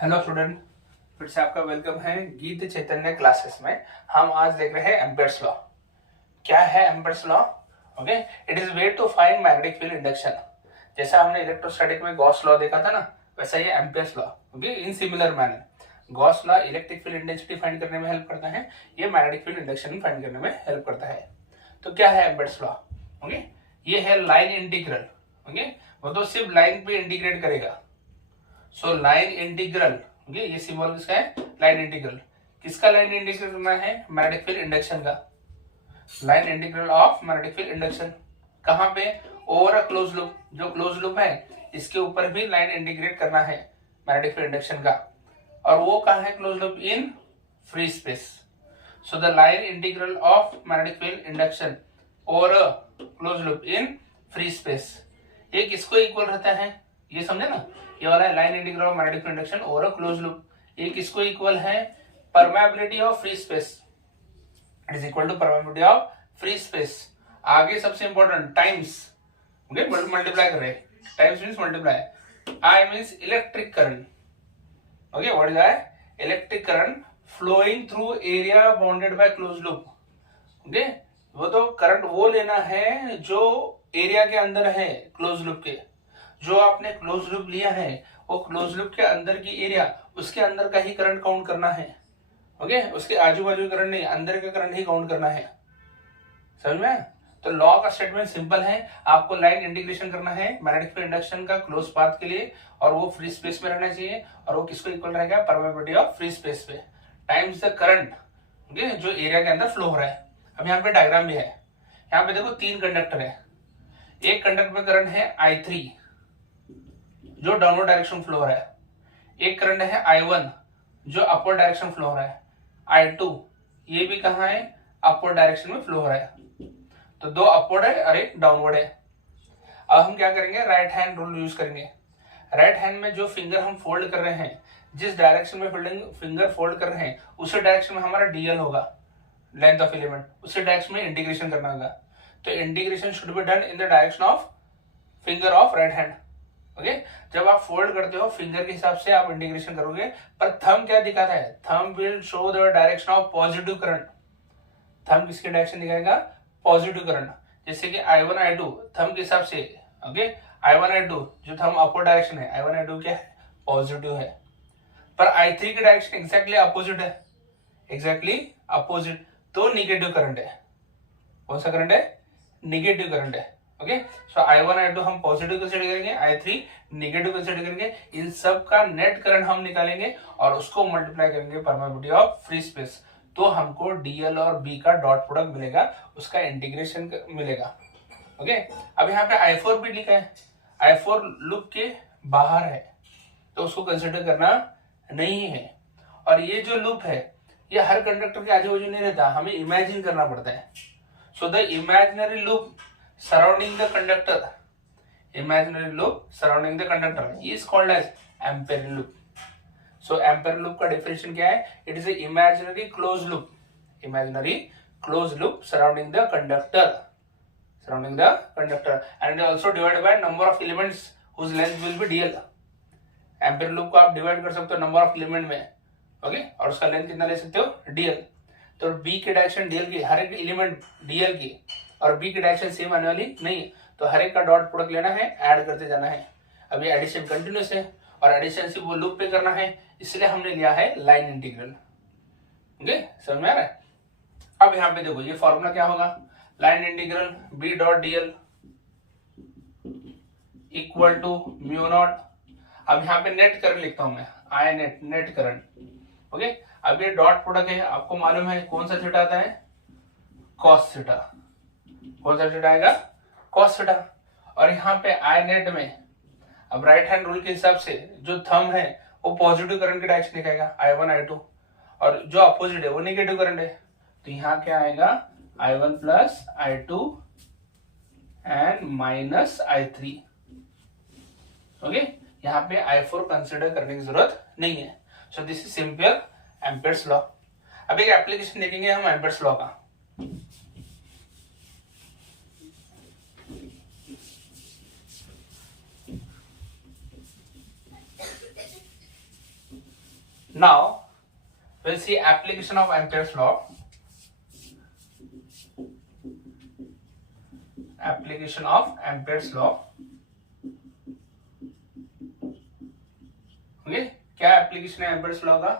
Hello student, फिर से आपका वेलकम है गीत चैतन्य क्लासेस में। हम आज देख रहे हैं एम्पेयर्स लॉ। क्या है Ampere's law? Okay, it is way to find magnetic field induction. जैसा हमने इलेक्ट्रोस्टैटिक में गॉस लॉ देखा था ना, वैसा ये Ampere's law. Okay, in similar manner Gauss law electric field intensity find करने में हेल्प करता है, ये मैग्नेटिक फील्ड इंडक्शन फाइंड करने में हेल्प करता है। तो क्या है एम्पेयर्स लॉ? ओके, ये है लाइन इंटीग्रल। ओके, वो तो सिर्फ लाइन पे इंटीग्रेट करेगा। सो लाइन इंटीग्रल, ओके, ये सिंबल किसका है? Line integral. किसका लाइन इंटीग्रल करना है? मैग्नेटिक फील्ड इंडक्शन का। Line integral of magnetic field induction कहां पे? Over a close loop. जो क्लोज लूप है इसके ऊपर भी लाइन इंटीग्रेट करना है मैग्नेटिक फील्ड इंडक्शन का। और वो कहां है close loop? In free space. So the line integral of magnetic field induction over a close loop in free space, ये किसको इक्वल रहता है? ये समझे ना, ये वाला है line integral of magnetic field induction over a close loop. ये किसको इक्वल है? Permeability of free space. It is equal to permeability of free space. आगे सबसे इंपॉर्टेंट टाइम्स, ओके, मल्टीप्लाई कर रहे हैं। Times means multiply. I means electric current. Okay, what is I? Electric current flowing through area bounded by close loop. Okay, वो तो current वो लेना है जो एरिया के अंदर है क्लोज लूप के। जो आपने क्लोज लूप लिया है वो क्लोज लूप के अंदर की एरिया, उसके अंदर का ही करंट काउंट करना है। ओके, उसके आजू बाजू करंट नहीं, अंदर का करंट ही काउंट करना है। समझ में? तो लॉ का स्टेटमेंट सिंपल है। आपको लाइन इंटीग्रेशन करना है मैग्नेटिक फील्ड इंडक्शन का क्लोज पाथ के लिए, और वो फ्री स्पेस में रहना चाहिए। और वो किसको इक्वल रहेगा? परमेबिलिटी ऑफ फ्री स्पेस पे टाइम्स द करंट, ओके, जो एरिया के अंदर फ्लो हो रहा है। अब यहाँ पे डायग्राम भी है। यहाँ पे देखो 3 कंडक्टर है। एक कंडक्टर पे करंट है I3 जो डाउनवर्ड डायरेक्शन फ्लो हो रहा है। एक करंट है I1 जो अपवर्ड डायरेक्शन फ्लो हो रहा है। I2 ये भी कहाँ है? अपवर्ड डायरेक्शन में फ्लो हो रहा है। तो 2 अपवर्ड है और एक डाउनवर्ड है। अब हम क्या करेंगे? राइट हैंड रूल यूज करेंगे। राइट हैंड में जो फिंगर हम फोल्ड कर रहे हैं, जिस डायरेक्शन में फिंगर फोल्ड कर रहे हैं उसी डायरेक्शन में हमारा डीएल होगा, लेंथ ऑफ एलिमेंट। उसी डायरेक्शन में इंटीग्रेशन करना होगा। तो integration should be done in the direction of finger of right hand. Okay, जब आप फोल्ड करते हो फिंगर के हिसाब से आप इंटीग्रेशन करोगे, पर थंब क्या दिखाता है? Thumb will show the direction of positive current. Thumb किसकी डायरेक्शन दिखाएगा? Positive current. जैसे कि I1 I2 थंब के हिसाब से, ओके, I1 I2 जो थंब अपवर्ड डायरेक्शन है, I1 I2 क्या है? पॉजिटिव है। पर I3 की डायरेक्शन एग्जैक्टली अपोजिट है, एग्जैक्टली अपोजिट, तो निगेटिव करंट है। कौन सा करंट है? निगेटिव करंट है। ओके, सो I1 I2 हम पॉजिटिव कंसीडर करेंगे, I3 निगेटिव कंसीडर करेंगे। इन सब का नेट करंट हम निकालेंगे और उसको मल्टीप्लाई करेंगे परमेबिलिटी ऑफ फ्री स्पेस। तो हमको डीएल और बी का डॉट प्रोडक्ट मिलेगा, उसका इंटीग्रेशन मिलेगा। ओके, अब यहाँ पे I4 भी लिखा है। I4 लूप के बाहर है तो उसको कंसिडर करना नहीं है। और ये जो लूप है ये हर कंडक्टर के आजू बाजू नहीं रहता, हमें इमेजिन करना पड़ता है। So the imaginary loop surrounding the conductor, imaginary loop surrounding the conductor is called as ampere loop. So ampere loop का definition क्या है? It is a imaginary closed loop, imaginary closed loop surrounding the conductor, surrounding the conductor, and also divided by number of elements whose length will be dl. ampere loop को आप divide कर सकते हो number of element में, okay, और उसका length कितना ले सकते हो? dl। तो b की डायरेक्शन dl की, हर एक एलिमेंट dl की, और b की डायरेक्शन सेम आने वाली नहीं, तो हर एक का डॉट प्रोडक्ट लेना है, ऐड करते जाना है। अभी एडिशन कंटिन्यूस है और एडिशन सिर्फ वो लूप पे करना है, इसलिए हमने लिया है लाइन इंटीग्रल। ओके, समझ में आ रहा है? अब यहाँ पे देखो ये फॉर्मूला क्या होगा? Line integral b dot dl equal to mu naught. अब यहाँ पे नेट करंट लिखता हूं मैं, I net, net current. Okay, अब ये डॉट प्रोडक्ट है, आपको मालूम है कौन सा थीटा आता है? Cos theta. कौन सा थीटा आएगा? Cos theta. और यहाँ पे आई नेट में अब राइट हैंड रूल के हिसाब से जो थंब है वो पॉजिटिव करंट की डायरेक्शन दिखाएगा, I1 I2, और जो अपोजिट है वो नेगेटिव करंट है। तो यहाँ क्या आएगा? I1 plus I2 and minus I3। Okay, यहाँ पे I4 कंसिडर करने की जरूरत नहीं है। So this is simple Ampere's law. अब एक एप्लीकेशन देखेंगे हम एम्पेयर्स लॉ का। Now we'll see application of Ampere's law. Application of Ampere's law. Okay, क्या एप्लीकेशन है एम्पेयर्स लॉ का?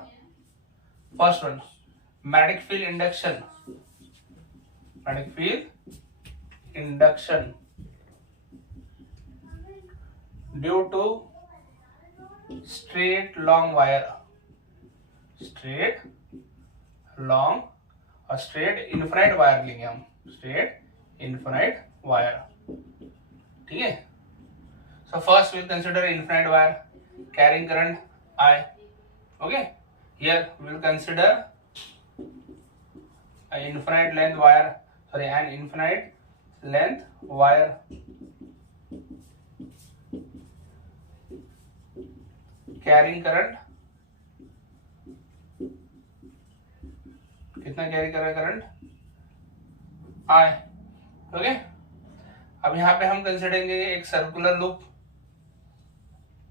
First one, magnetic field induction. Magnetic field induction due to straight long wire. Straight long और straight infinite wire लेंगे हम. Straight infinite wire. ठीक है. So first will consider infinite wire carrying current I. Okay, here we will consider an infinite length wire, an infinite length wire carrying current. कितना carry कर रहा है current? I. Okay, अब यहाँ पे हम कंसिडर करेंगे एक circular loop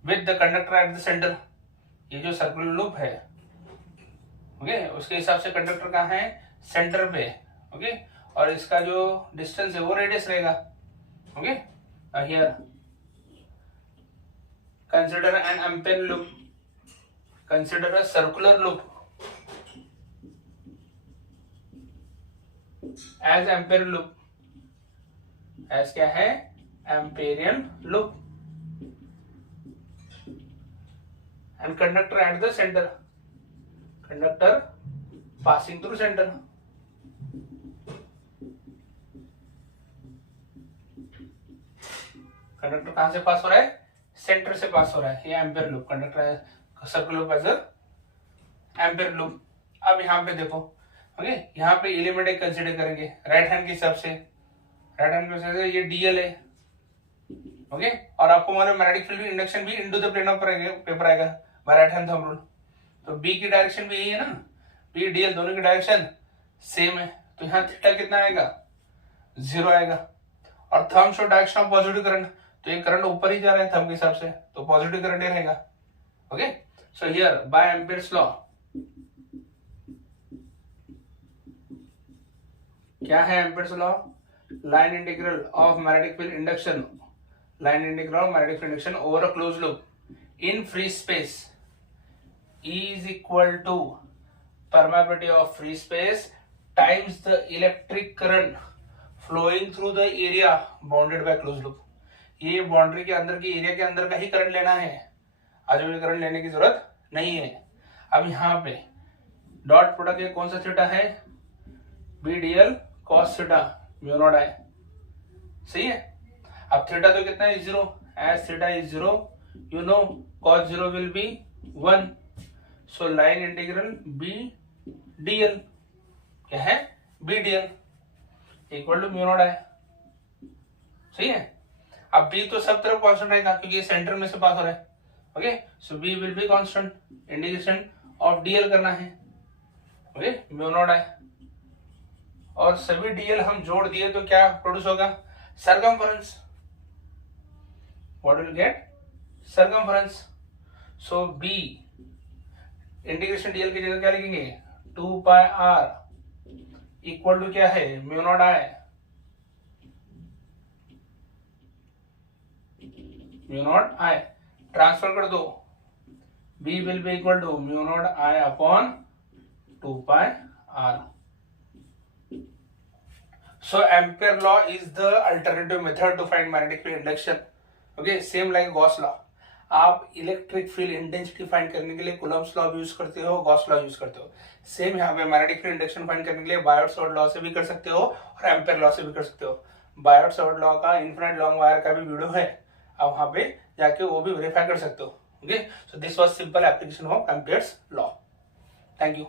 with the conductor at the centre. ये जो सर्कुलर लूप है, ओके, उसके हिसाब से कंडक्टर कहाँ है? सेंटर पे. ओके, और इसका जो डिस्टेंस है वो रेडियस रहेगा. Okay, here consider an ampere loop. Consider a circular loop as ampere loop. As क्या है? Amperian loop. And conductor at the center. Conductor passing through center. Conductor कहां से पास हो रहा है? सेंटर से पास हो रहा है. ये ampere loop. Conductor circular loop as ampere loop. अब यहाँ पे देखो, ओके, यहाँ पे एलिमेंट एक कंसिडर करेंगे राइट हैंड के हिसाब से. राइट हैंड के हिसाब से ये डीएल है. ओके, और आपको मालूम मैग्नेटिक फील्ड इंडक्शन भी into the plane of paper आएगा by right hand thumb rule. तो बी की डायरेक्शन भी यही है ना. बी डीएल दोनों की डायरेक्शन सेम है. तो यहाँ थीटा कितना आएगा? 0 आएगा. और thumb show direction of positive current. तो ये करंट ऊपर ही जा रहा है थंब के हिसाब से, तो पॉजिटिव करंट ही रहेगा. Okay, so here bye Ampere's law क्या है? Ampere's law, line integral of magnetic field induction. Line integral of magnetic field induction over a close loop in free space is equal to permeability of free space times the electric current flowing through the area bounded by closed loop. ये boundary के अंदर की area के अंदर का ही current लेना है, आजू बाजू करंट लेने की जरूरत नहीं है. अब यहाँ पे डॉट प्रोडक्ट कौन सा थीटा है? B D L cos theta mu not I. सही है. अब थीटा तो कितना है? 0. As theta is 0, you know cos 0 will be 1. so line integral b dl क्या है? b dl equal to mu not I. सही है. अब b तो सब तरफ कांस्टेंट रहेगा क्योंकि ये सेंटर में से पास हो रहा है. Okay, so b will be constant. Integration of dl करना है. Okay, mu not I. और सभी dl हम जोड़ दिए तो क्या प्रोड्यूस होगा? Circumference. What will get? Circumference. So b integration dl की जगह क्या लिखेंगे? 2 पाई r इक्वल टू क्या है? Mu not I. Mu not I transfer कर दो. b will be equal to mu not I upon 2 pi r. So ampere law is the alternative method to find magnetic field induction. Okay, same like Gauss law. आप electric field intensity find करने के लिए Coulomb's law use करते हो, Gauss law use करते हो. Same यहाँ पे मैग्नेटिक फील्ड इंडक्शन फाइंड करने के लिए बायोट-सावर्ट लॉ से भी कर सकते हो और एम्पेयर लॉ से भी कर सकते हो. बायोट-सावर्ट लॉ का इनफिनिट लॉन्ग वायर का भी वीडियो है, आप वहां पे जाके वो भी वेरीफाई कर सकते हो. Okay, so this was simple application of Ampere's law. Thank you.